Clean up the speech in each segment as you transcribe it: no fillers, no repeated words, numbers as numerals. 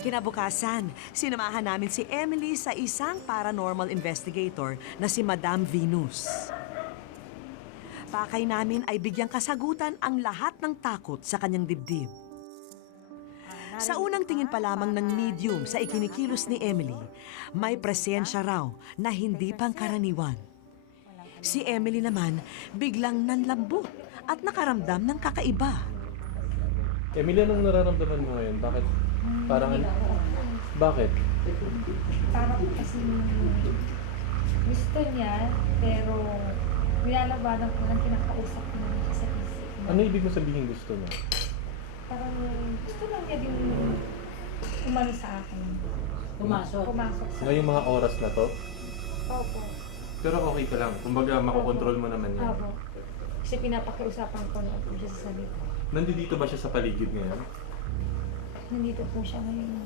Kinabukasan, sinamahan namin si Emily sa isang paranormal investigator na si Madam Venus. Pakay namin ay bigyang kasagutan ang lahat ng takot sa kanyang dibdib. Sa unang tingin pa lamang ng medium sa ikinikilos ni Emily, may presensya raw na hindi pangkaraniwan. Si Emily naman biglang nanlambot at nakaramdam ng kakaiba. Emily, anong nararamdaman mo ngayon? Bakit? Parang bakit? Parang kasi gusto niya, pero nilalabanan ko lang kinakausap ko naman siya sa isip. Ano ibig mo sabihin gusto mo? Parang gusto lang niya din umano sa akin. Pumasok. Pumasok sa Ngayong mga oras na to? Opo. Pero okay ka lang. Kumbaga, makokontrol mo naman yan. Opo. Kasi pinapakiusapan ko na po siya sa salita. Nandito ba siya sa paligid ngayon? Nandito po siya ngayon.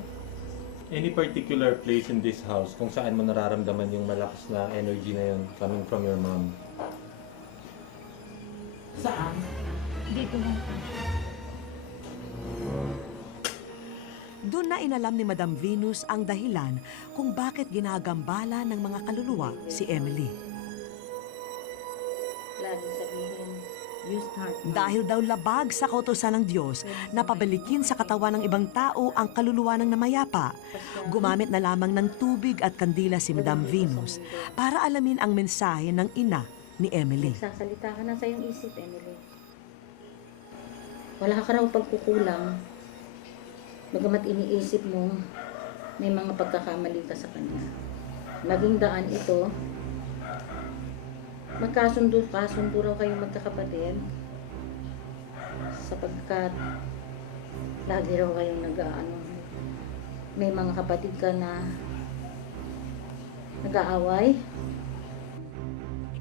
Any particular place in this house kung saan mo nararamdaman yung malakas na energy na yun coming from your mom? Saan? Dito lang po. Doon na inalam ni Madam Venus ang dahilan kung bakit ginagambala ng mga kaluluwa si Emily. Lagi sabihin, use heart. Dahil daw labag sa kautusan ng Diyos na pabalikin sa katawan ng ibang tao ang kaluluwa ng namayapa, gumamit na lamang ng tubig at kandila si Madam Venus para alamin ang mensahe ng ina ni Emily. Nagsasalita ka na sa iyong isip, Emily. Wala ka raw pagkukulang. Bagamat iniisip mo, may mga pagkakamali ka sa kanya. Naging daan ito, magkasundo raw kayo magkakapatid, sapagkat lagi raw kayong may mga kapatid ka na nag-aaway.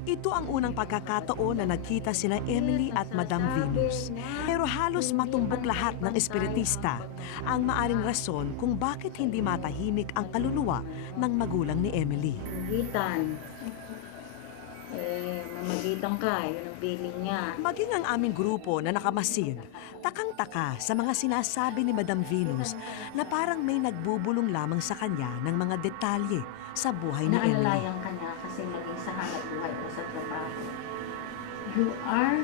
Ito ang unang pagkakataon na nagkita sila Emily at Madam Venus. Pero halos matumbok lahat ng espiritista ang maaring rason kung bakit hindi matahimik ang kaluluwa ng magulang ni Emily. Magitan. Mamagitan ka, yun ang feeling niya. Maging ang aming grupo na nakamasid, takang-taka sa mga sinasabi ni Madam Venus na parang may nagbubulong lamang sa kanya ng mga detalye sa buhay ni Emily. Naalalayan ka niya kasi maging sa hanap buhay o sa trabaho. You are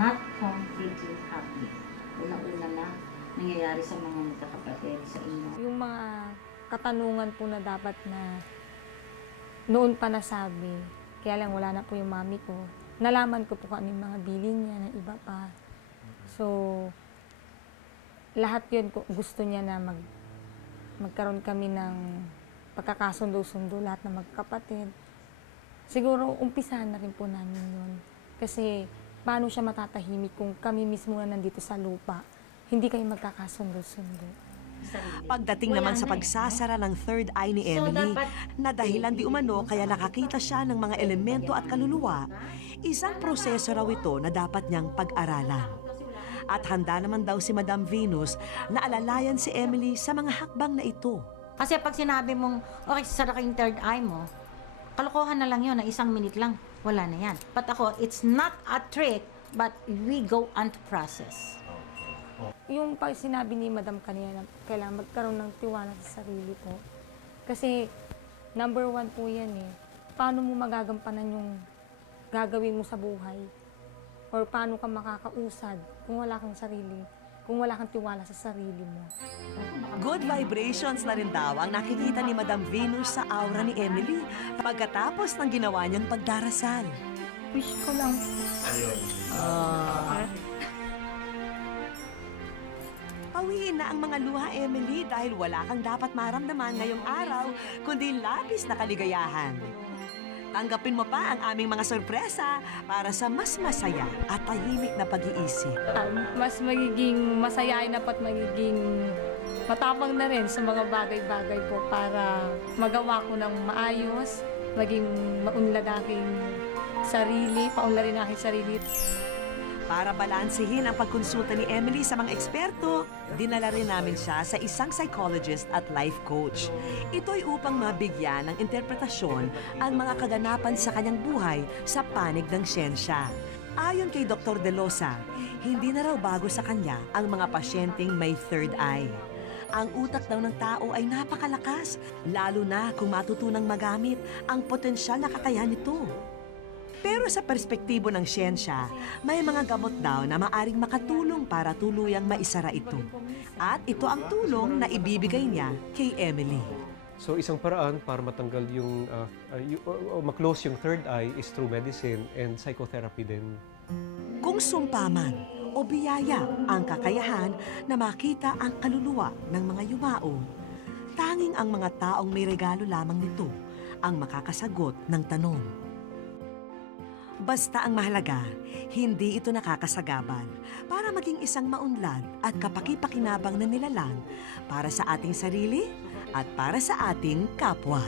not completely happy. Una-una na nangyayari sa mga magkakapatid sa inyo. Yung mga katanungan po na dapat na noon pa nasabi, kaya lang wala na po yung mami ko. Nalaman ko po kung ano yung mga bilin niya ng iba pa. So, lahat yun gusto niya na magkaroon kami ng pagkakasundo-sundo lahat ng magkapatid. Siguro, umpisahan na rin po namin yun. Kasi, paano siya matatahimik kung kami mismo na nandito sa lupa, hindi kayo magkakasundo-sundo. Pagdating naman sa pagsasara ng third eye ni Emily, na dahilan di umano kaya nakakita siya ng mga elemento at kaluluwa, isang proseso raw ito na dapat niyang pag-aralan. At handa naman daw si Madam Venus na alalayan si Emily sa mga hakbang na ito. Kasi pag sinabi mong, okay, sasara ka yung third eye mo, kalokohan na lang yun, na 1 minute lang, wala na yan. But ako, it's not a trick, but we go on to process. Yung pag sinabi ni Madam kanina na kailangan magkaroon ng tiwala sa sarili po. Kasi number 1 po yan eh. Paano mo magagampanan yung gagawin mo sa buhay? Or paano ka makakausad kung wala kang sarili, kung wala kang tiwala sa sarili mo? Good vibrations na rin daw ang nakikita ni Madam Venus sa aura ni Emily pagkatapos ng ginawa niyang pagdarasal. Wish ko lang. Pawiin na ang mga luha, Emily, dahil wala kang dapat maramdaman ngayong araw, kundi labis na kaligayahan. Tanggapin mo pa ang aming mga sorpresa para sa mas masaya at tahimik na pag-iisip. Mas magiging masayain at magiging matapang na rin sa mga bagay-bagay po para magawa ko ng maayos, maging maunlad aking sarili, paunlad rin aking sarili. Para balansehin ang pagkonsulta ni Emily sa mga eksperto, dinala rin namin siya sa isang psychologist at life coach. Ito'y upang mabigyan ng interpretasyon ang mga kaganapan sa kanyang buhay sa panig ng siyensya. Ayon kay Dr. De Losa, hindi na raw bago sa kanya ang mga pasyenteng may third eye. Ang utak daw ng tao ay napakalakas, lalo na kung matutunang magamit ang potensyal na kakayahan nito. Pero sa perspektibo ng siyensya, may mga gamot daw na maaring makatulong para tuluyang maisara ito. At ito ang tulong na ibibigay niya kay Emily. So isang paraan para matanggal o ma-close yung third eye is through medicine and psychotherapy din. Kung sumpaman o biyaya ang kakayahan na makita ang kaluluwa ng mga yumao, tanging ang mga taong may regalo lamang nito ang makakasagot ng tanong. Basta ang mahalaga, hindi ito nakakasagabal para maging isang maunlad at kapaki-pakinabang na nilalang para sa ating sarili at para sa ating kapwa.